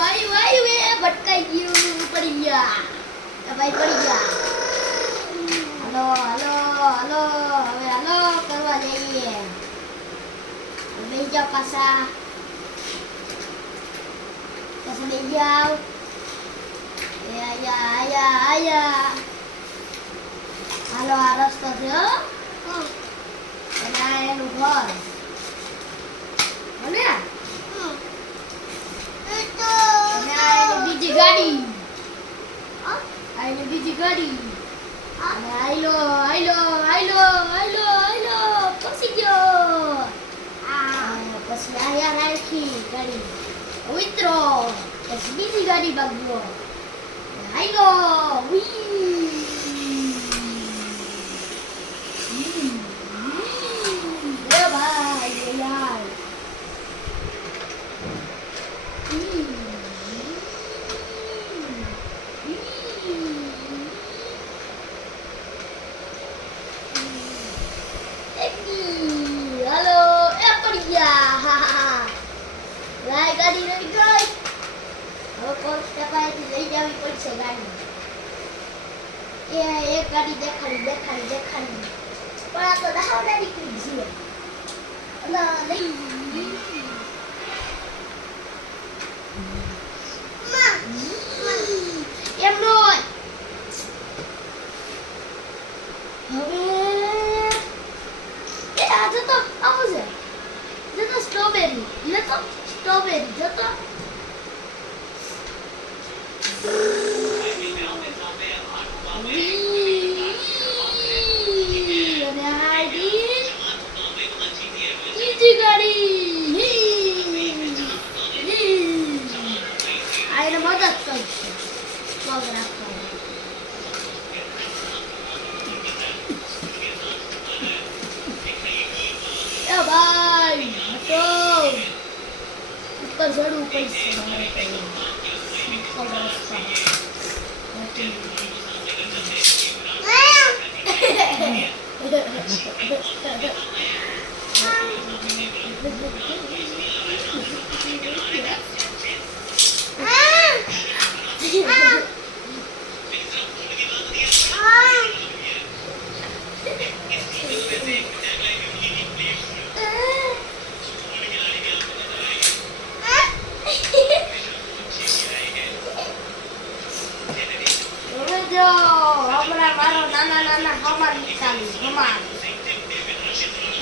આયો આયો એ ભટકાઈ ગયું પડી ગયા. ભાઈ પડી ગયા. હલો હલો હલો હવે હલો કરવા જઈએ. બેસી જાઓ પાછા. પાછા બેસી જાઓ. આયા આયા આયા. હાલો આ રસ્તો છે હો. એનું ઘર. આ એની બીજી ગાડી અને આયલો આયલો આયલો આયલો આયલો પસી ગયો આ પછી આયા રાખી ગાડી ઉતરો પછી બીજી ગાડી બાગવો આયલો વી લાય ગાડી રહી ગઈ. હવે પોસ્ટ પાસેથી લઈ જવી પડશે ગાડી. એ એક ગાડી દેખાડી દેખાડી દેખાડી. પણ આ તો દહાવડા નીકળી જીવે અલા, લઈ એમ Ayrı moda tutsun. Fotoğraf Ya vai, matou. ऊपर चढ़ ऊपर से Come on, come on.